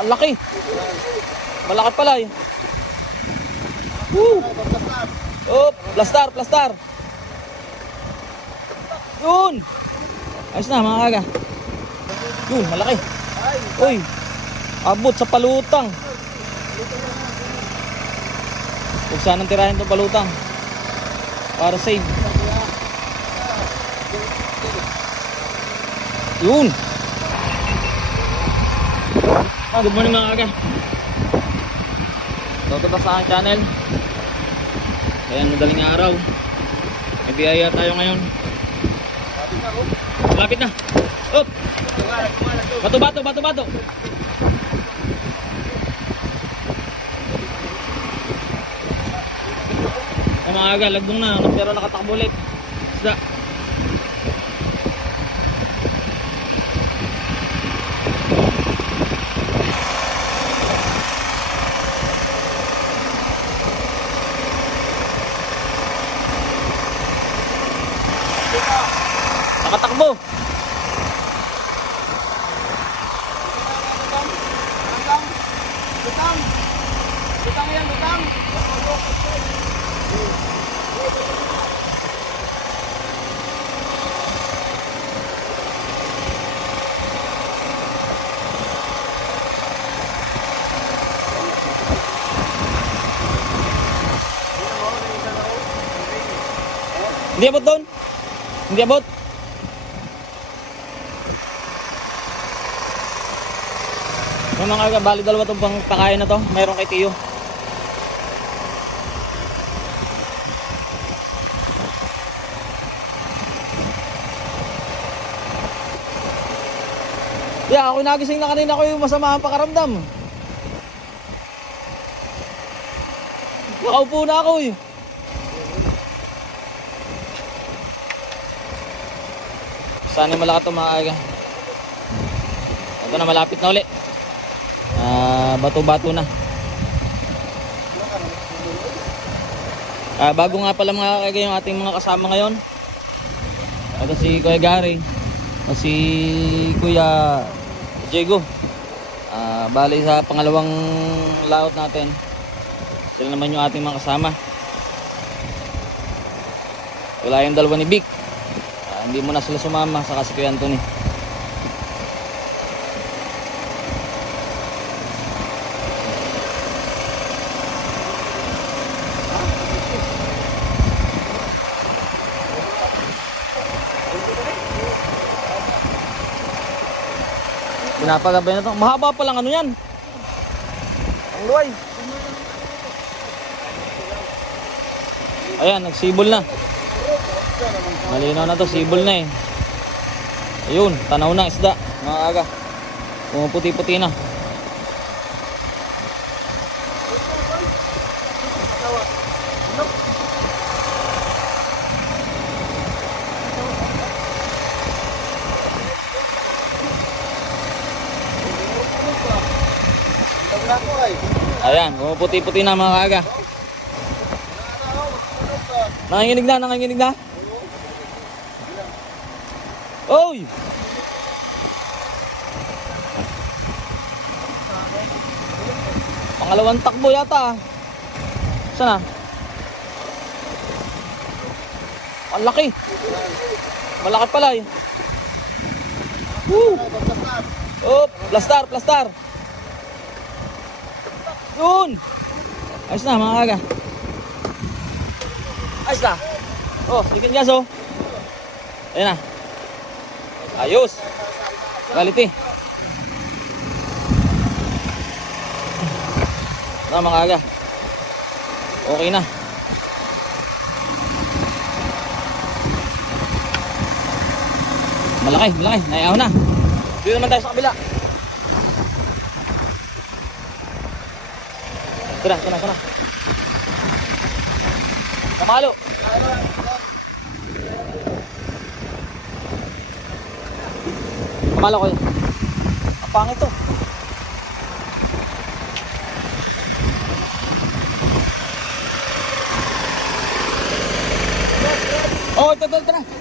Ang laki. Malaki pala eh. Woo! Oh, plastar, plastar. Yun! Ayos na mga kaga. Yun, malaki. Uy, abot sa palutang. Huwag sanang tirahin itong palutang. Para save. Yun! Ah, good morning mga kaga. Toto pa sa aking channel. Ayan, madaling araw. May biyaya tayo ngayon. Malapit na. Up! Bato, bato, bato, bato. Ang mga aga, lagdong na. Pero nakatakbo ulit. Isda. Nakatakbo. Lutang! Lutang yan, lutang! Hindi abot doon. Hindi abot. Yung mga bali dalawa itong pang na to. Mayroon kay Tiyo. Yeah, ako nagising na kanina ko yung masama ang pakaramdam. Nakaupo na ako eh. Sana malaki ito mga aga. Ito na malapit na uli. Bato-bato na. Ah, bago nga pala mga kaiga yung ating mga kasama ngayon. Ito si Kuya Gary. at si Kuya Diego. Ah, bali sa pangalawang layout natin. Sila naman yung ating mga kasama. Wala yung dalawa ni Vic. Ah, hindi mo na sila sumama sa kasi Kuya Anthony. Pinapagabay na to. Mahaba pa lang ano yan. Ang luway. Ayan, nagsibol na. Malinaw na to, sibol na eh. Ayun, tanaw na isda. Mga aga. Pumuputi-puti na. Ayan, pumuputi-puti na mga aga. Nanginginig na, nanginginig na. Oy! Pangalawang takbo yata. ah. Saan na? Ang laki. Malaki pala eh. Woo! Oh, plastar, plastar. Yun! Ayos na mga kaga. Ayos na. Oh, tikin gas oh. Ayan na. Ayos. Quality. Na mga aga. Okay na. Malaki, malaki. Naiaw na. Dito naman tayo sa kabila. Tara, tara, tara. Kamalo. Kamalo ko yun. Ang pangit to. Oh, ito, ito, tara.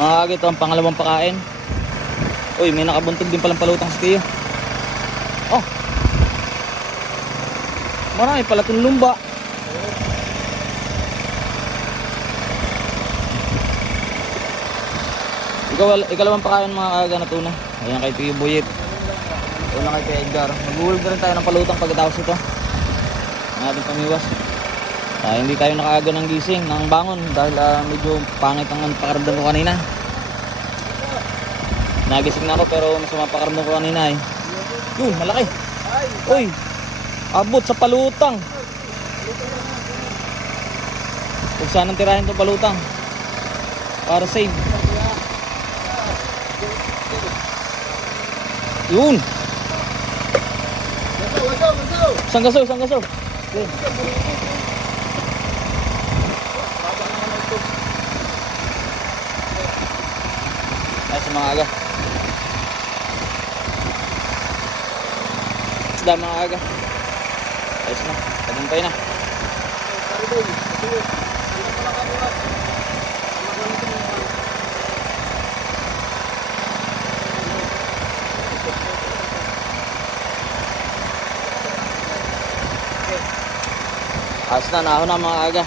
Mga aga ito ang pangalawang pakain. Uy, may nakabuntog din palang palutang sa tiyo. Oh. Marami pala itong lumba. Ikaw, ikalawang pakain mga aga na tuna. Ayan kay Tiyo Buyit. Una kay Edgar. Mag-uulog na rin tayo ng palutang pagkatapos ito. Ang ating pamiwas. Ah, hindi tayo nakaaga ng gising, ng bangon dahil ah, medyo pangit ang pakaramdam ko kanina. Nagising na ako pero masama pakaramdam ko kanina eh. Yun, malaki. Uy, abot sa palutang. Huwag sanang tirahin itong palutang. Para save. Yun. Isang gaso, isang gaso. Okay. Mga aga. Mga aga. Ayos na. Tagumpay na. Ayos na, naho na mga aga.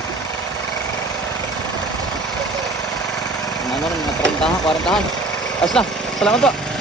Ano rin, mga 30 ha, 40 ha. Ayos na. Salamat po.